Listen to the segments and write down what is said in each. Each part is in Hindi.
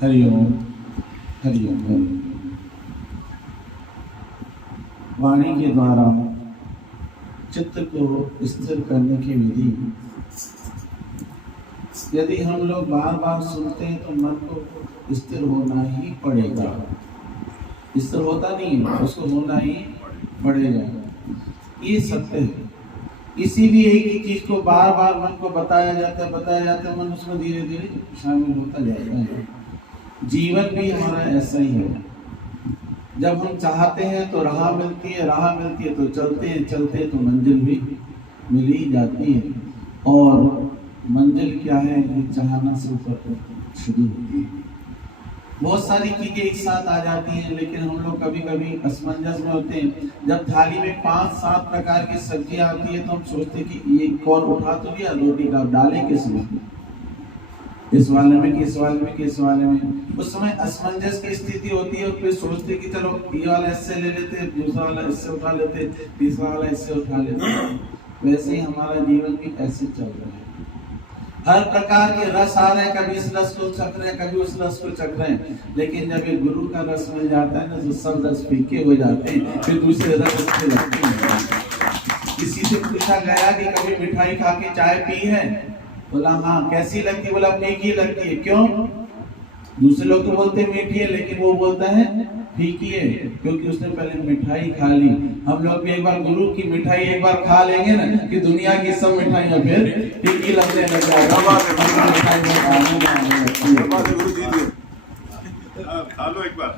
हरिओम हरिओम हरिओम। वाणी के द्वारा चित्त को स्थिर करने की विधि, यदि हम लोग बार बार सुनते हैं तो मन को स्थिर होना ही पड़ेगा। स्थिर होता नहीं है, उसको होना ही पड़ेगा। ये सत्य है। इसीलिए एक ही चीज को बार बार मन को बताया जाता है, मन उसमें धीरे धीरे शामिल होता जाता है। जीवन भी हमारा ऐसा ही है। जब हम चाहते हैं तो राह मिलती है तो चलते हैं तो मंजिल भी मिल ही जाती है। और मंजिल क्या है, ये चाहना से ऊपर शुरू होती है। बहुत सारी चीजें एक साथ आ जाती हैं, लेकिन हम लोग कभी कभी असमंजस में होते हैं। जब थाली में 5-7 प्रकार की सब्जियां आती है तो हम सोचते हैं कि ये कौर उठा तो लिया, रोटी का डालें किसमें, इस वाले में किस वाले में। उस समय असमंजस की स्थिति होती है और फिर सोचते कि चलो ये वाला इससे ले लेते, दूसरा वाला इससे उठा लेते, तीसरा वाला इससे उठा लेते। वैसे ही हमारा जीवन भी ऐसे चल रहा है। हर प्रकार के रस आ रहे हैं, कभी इस रस को चख रहे हैं, कभी उस रस को चख रहे हैं। लेकिन जब ये गुरु का रस मिल जाता है ना, तो सब रस फीके हो जाते हैं, फिर दूसरे रस अच्छे लगते हैं। किसी से पूछा गया कि कभी मिठाई खा के चाय पी है? बोला हाँ। कैसी लगती है? बोला फीकी लगती है। क्यों? दूसरे लोग तो बोलते हैं मीठी है, लेकिन वो बोलता है फीकी है, क्योंकि उसने पहले मिठाई खा ली। हम लोग भी एक बार गुरु की मिठाई एक बार खा लेंगे ना, कि दुनिया की सब मिठाइयां फिर फीकी लगने लग जाएगा। खा लो एक बार।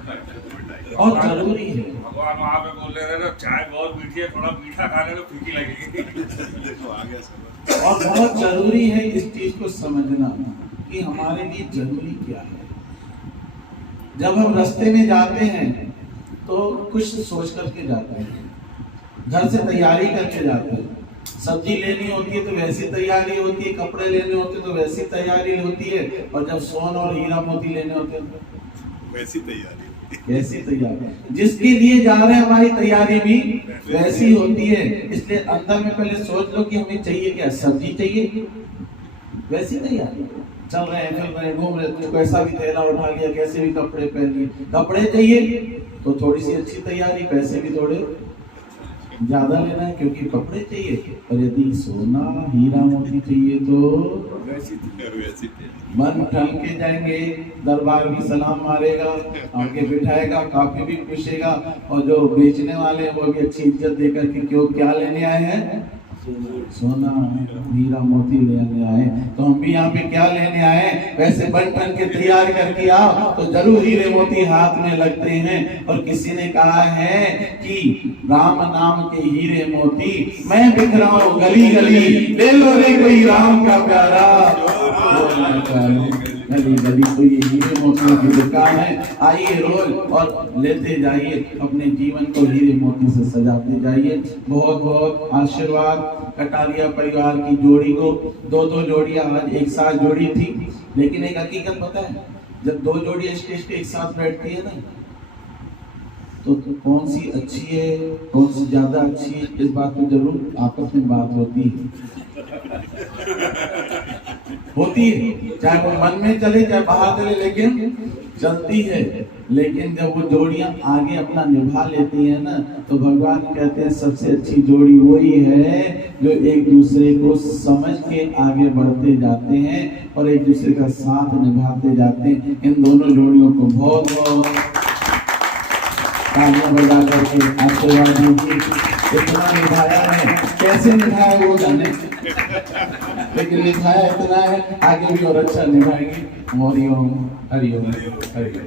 और जरूरी है, भगवान वहाँ पे बोल रहे थे चाय बहुत मीठी है, थोड़ा मीठा खाने तो फीकी लगेगी। देखो आ गया समझ। और बहुत जरूरी है इस चीज को समझना कि हमारे लिए जरूरी क्या है। जब हम रास्ते में जाते हैं तो कुछ सोच करके जाते हैं, घर से तैयारी करके जाते हैं। सब्जी लेनी होती है तो वैसी तैयारी होती है, कपड़े लेने होते हैं तो वैसी तैयारी होती है, और जब सोन और हीरा मोती लेने होते हैं तो वैसी तैयारी। जिसके लिए जा रहे हैं हमारी तैयारी भी वैसी होती है। इसलिए अंदर में पहले सोच लो कि हमें चाहिए क्या। सब्जी चाहिए, वैसी तैयारी। चल रहे हैं, चल रहे हैं, घूम रहे हैं, कैसा भी थैला उठा लिया, कैसे भी कपड़े पहन लिए। कपड़े चाहिए तो थोड़ी सी अच्छी तैयारी, पैसे भी थोड़े ज्यादा लेना है क्योंकि कपड़े चाहिए। और यदि सोना हीरा मोती चाहिए तो मन ठन के जाएंगे, दरबार भी सलाम मारेगा, आगे बिठाएगा, काफी भी पूछेगा, और जो बेचने वाले हैं वो भी अच्छी इज्जत देकर के क्यों क्या लेने आए हैं, सोना हीरा मोती लेने आए। तो हम भी यहाँ पे क्या लेने आए, वैसे बन ठन के तैयार करके आओ तो जरूर हीरे मोती हाथ में लगते हैं। और किसी ने कहा है कि राम नाम के हीरे मोती मैं बिखराऊं गली गली, ले लो रे कोई राम का प्यारा। गली गली कोई हीरे मोतियों की दुकान है, आइए रोज और लेते जाइए, अपने जीवन को हीरे मोती से सजाते जाइए। बहुत बहुत आशीर्वाद कटारिया परिवार की जोड़ी को। 2-2 जोड़ियां आज एक साथ जोड़ी थी, लेकिन एक हकीकत पता है, जब 2 जोड़ियां स्टेज पे एक साथ बैठती है ना, तो कौन सी अच्छी है, कौन सी ज्यादा अच्छी है, इस बात पे जरूर आपस में बात होती है। चाहे वो मन में चले चाहे बाहर चले, लेकिन चलती है। लेकिन जब वो जोड़ियां आगे अपना निभा लेती है ना, तो भगवान कहते हैं सबसे अच्छी जोड़ी वही है जो एक दूसरे को समझ के आगे बढ़ते जाते हैं और एक दूसरे का साथ निभाते जाते हैं। इन दोनों जोड़ियों को बहुत बहुत तालियां बजा करके आशीर्वाद दीजिए। इतना निभाया है, कैसे निभाया वो जाने, लेकिन निभाया इतना है, आगे भी और अच्छा निभाएंगे। हरिओम हरिओम हरिओम।